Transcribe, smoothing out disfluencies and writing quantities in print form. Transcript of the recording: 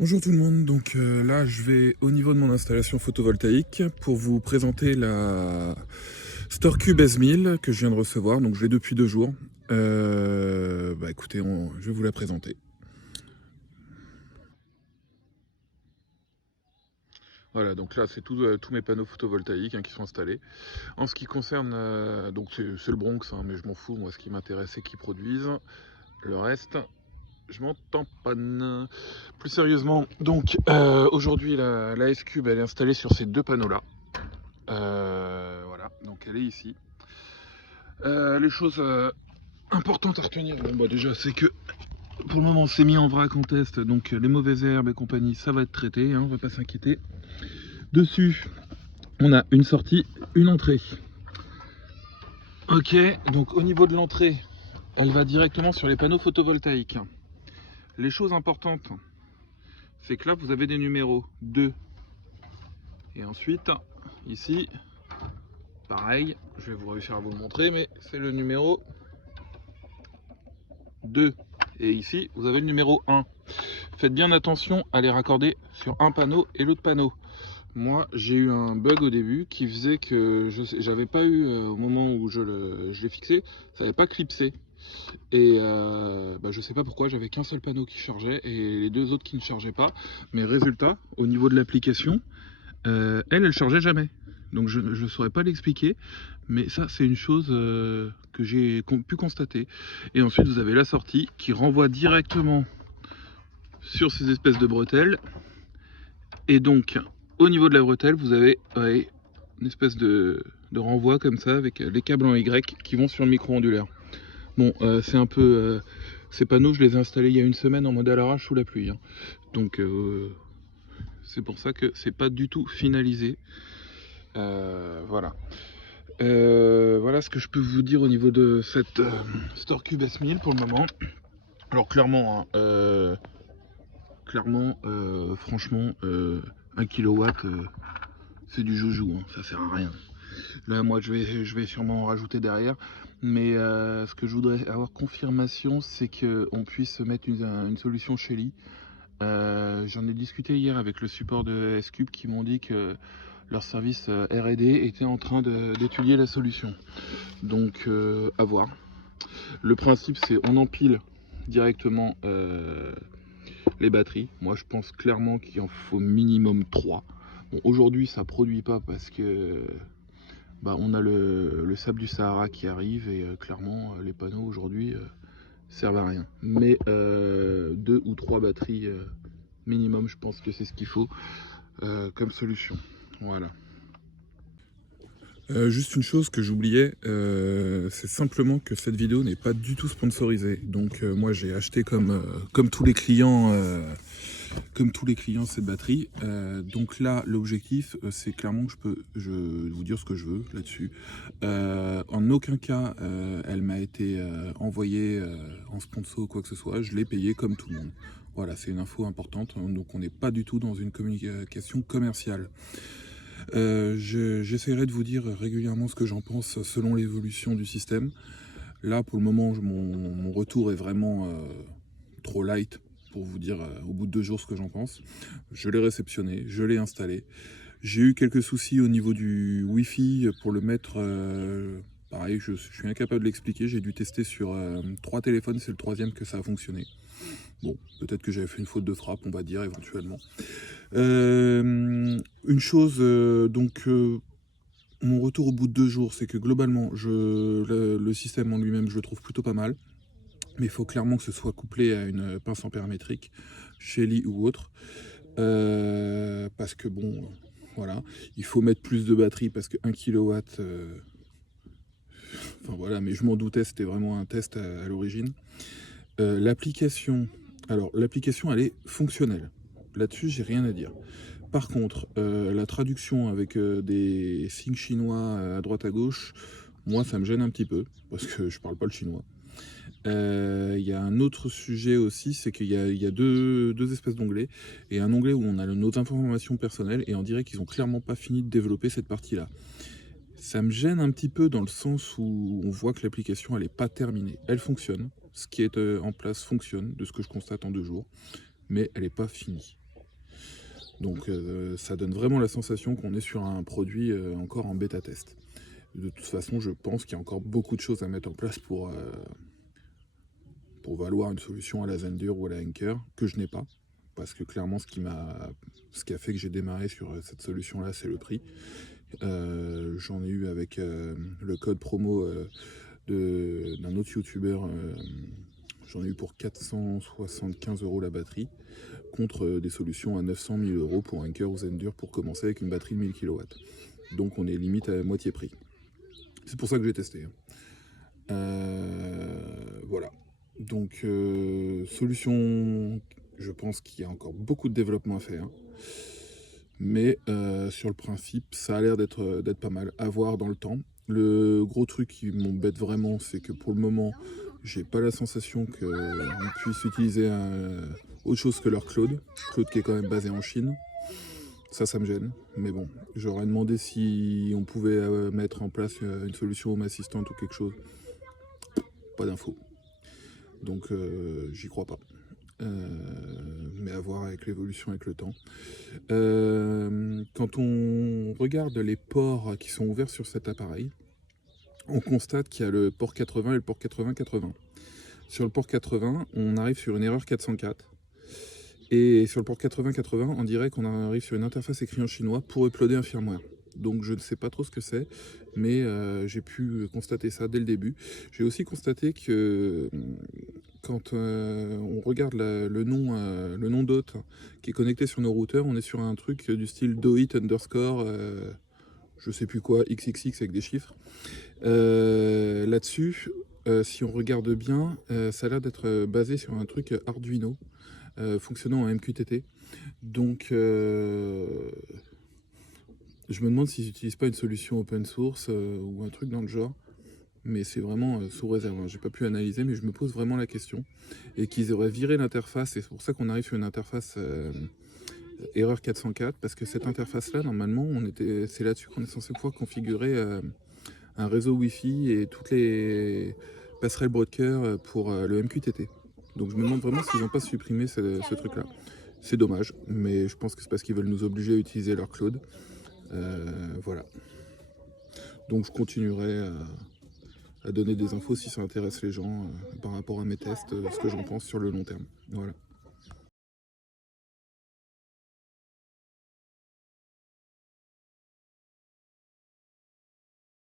Bonjour tout le monde, donc là je vais au niveau de mon installation photovoltaïque pour vous présenter la StoreCube S1000 que je viens de recevoir, donc je l'ai depuis 2 jours. Écoutez, je vais vous la présenter. Voilà, donc là c'est tous mes panneaux photovoltaïques qui sont installés. En ce qui concerne, donc c'est le Bronx, mais je m'en fous, moi ce qui m'intéresse c'est qu'ils produisent. Le reste, je m'en tamponne. Plus sérieusement, donc aujourd'hui la S-Cube elle est installée sur ces deux panneaux là. Voilà, donc elle est ici. Les choses importantes à retenir, déjà c'est que pour le moment c'est mis en vrac en test, donc les mauvaises herbes et compagnie ça va être traité, on va pas s'inquiéter. Dessus on a une sortie, une entrée. Ok, donc au niveau de l'entrée, elle va directement sur les panneaux photovoltaïques. Les choses importantes, c'est que là vous avez des numéros 2. Et ensuite, ici, pareil, je vais vous réussir à vous le montrer, mais c'est le numéro 2. Et ici, vous avez le numéro 1. Faites bien attention à les raccorder sur un panneau et l'autre panneau. Moi, j'ai eu un bug au début qui faisait que j'avais pas eu, au moment où je l'ai fixé, ça n'avait pas clipsé. Et je sais pas pourquoi, j'avais qu'un seul panneau qui chargeait et les deux autres qui ne chargeaient pas. Mais résultat, au niveau de l'application, elle chargeait jamais. Donc je ne saurais pas l'expliquer, mais ça c'est une chose que j'ai pu constater. Et ensuite vous avez la sortie qui renvoie directement sur ces espèces de bretelles. Et donc au niveau de la bretelle vous avez une espèce de renvoi comme ça avec les câbles en Y qui vont sur le micro-onduleur. Bon, c'est un peu... ces panneaux je les ai installés il y a une semaine en mode à l'arrache sous la pluie. Donc c'est pour ça que c'est pas du tout finalisé. Voilà. Voilà ce que je peux vous dire au niveau de cette StoreCube S1000 pour le moment. Alors clairement, franchement, 1 kW, c'est du joujou, ça sert à rien. Là, moi, je vais sûrement en rajouter derrière. Mais ce que je voudrais avoir confirmation, c'est qu'on puisse mettre une solution Shelly. J'en ai discuté hier avec le support de S-Cube qui m'ont dit que leur service R&D était en train d'étudier la solution. Donc à voir. Le principe c'est on empile directement les batteries. Moi je pense clairement qu'il en faut minimum 3. Bon, aujourd'hui ça produit pas parce que on a le sable du Sahara qui arrive et clairement les panneaux aujourd'hui servent à rien. Mais 2 ou 3 batteries minimum, je pense que c'est ce qu'il faut comme solution. Voilà. Juste une chose que j'oubliais, c'est simplement que cette vidéo n'est pas du tout sponsorisée. Donc moi j'ai acheté comme tous les clients cette batterie. Donc là l'objectif c'est clairement que je vous dire ce que je veux là-dessus. En aucun cas elle m'a été envoyée en sponsor ou quoi que ce soit. Je l'ai payée comme tout le monde. Voilà, c'est une info importante. Donc on n'est pas du tout dans une communication commerciale. J'essaierai de vous dire régulièrement ce que j'en pense selon l'évolution du système. Là, pour le moment, mon retour est vraiment trop light pour vous dire au bout de 2 jours ce que j'en pense. Je l'ai réceptionné, je l'ai installé. J'ai eu quelques soucis au niveau du Wi-Fi pour le mettre. Pareil, je suis incapable de l'expliquer. J'ai dû tester sur 3 téléphones, c'est le troisième que ça a fonctionné. Bon, peut-être que j'avais fait une faute de frappe, on va dire éventuellement. Une chose, mon retour au bout de 2 jours, c'est que globalement, le système en lui-même, je le trouve plutôt pas mal. Mais il faut clairement que ce soit couplé à une pince ampère-métrique, Shelly ou autre. Parce que bon, voilà, il faut mettre plus de batterie parce que 1 kW, enfin voilà, mais je m'en doutais, c'était vraiment un test à l'origine. L'application, alors l'application elle est fonctionnelle. Là-dessus, j'ai rien à dire. Par contre, la traduction avec des signes chinois à droite à gauche, moi ça me gêne un petit peu, parce que je parle pas le chinois. Il y a un autre sujet aussi, c'est qu'il y a deux espèces d'onglets, et un onglet où on a nos informations personnelles, et on dirait qu'ils ont clairement pas fini de développer cette partie-là. Ça me gêne un petit peu dans le sens où on voit que l'application elle est pas terminée. Elle fonctionne, ce qui est en place fonctionne, de ce que je constate en 2 jours, mais elle n'est pas finie. Donc ça donne vraiment la sensation qu'on est sur un produit encore en bêta test. De toute façon, je pense qu'il y a encore beaucoup de choses à mettre en place pour valoir une solution à la Zendur ou à la Anker, que je n'ai pas. Parce que clairement, ce qui a fait que j'ai démarré sur cette solution-là, c'est le prix. J'en ai eu avec le code promo d'un autre youtubeur. J'en ai eu pour 475 € la batterie, contre des solutions à 900 000 € pour Anker ou Zendur pour commencer avec une batterie de 1000 kW. Donc on est limite à moitié prix. C'est pour ça que j'ai testé. Voilà. Donc solution, je pense qu'il y a encore beaucoup de développement à faire. Mais sur le principe, ça a l'air d'être pas mal à voir dans le temps. Le gros truc qui m'embête vraiment, c'est que pour le moment, j'ai pas la sensation qu'on puisse utiliser autre chose que leur Claude qui est quand même basé en Chine. Ça me gêne. Mais bon, j'aurais demandé si on pouvait mettre en place une solution Home Assistant ou quelque chose. Pas d'infos. Donc j'y crois pas. Mais à voir avec l'évolution avec le temps. Quand on regarde les ports qui sont ouverts sur cet appareil, on constate qu'il y a le port 80 et le port 80-80. Sur le port 80, on arrive sur une erreur 404. Et sur le port 80-80, on dirait qu'on arrive sur une interface écrite en chinois pour uploader un firmware. Donc je ne sais pas trop ce que c'est, mais j'ai pu constater ça dès le début. J'ai aussi constaté que quand on regarde le nom d'hôte qui est connecté sur nos routeurs, on est sur un truc du style doit underscore, je sais plus quoi, xxx avec des chiffres. Là-dessus, si on regarde bien, ça a l'air d'être basé sur un truc Arduino, fonctionnant en MQTT. Donc je me demande s'ils n'utilisent pas une solution open source ou un truc dans le genre. Mais c'est vraiment sous réserve. J'ai pas pu analyser, mais je me pose vraiment la question. Et qu'ils auraient viré l'interface, et c'est pour ça qu'on arrive sur une interface erreur 404, parce que cette interface-là, normalement, c'est là-dessus qu'on est censé pouvoir configurer un réseau Wi-Fi et toutes les passerelles broker pour le MQTT. Donc je me demande vraiment s'ils n'ont pas supprimé ce truc-là. C'est dommage, mais je pense que c'est parce qu'ils veulent nous obliger à utiliser leur cloud. Voilà. Donc je continuerai à donner des infos si ça intéresse les gens par rapport à mes tests, ce que j'en pense sur le long terme. Voilà.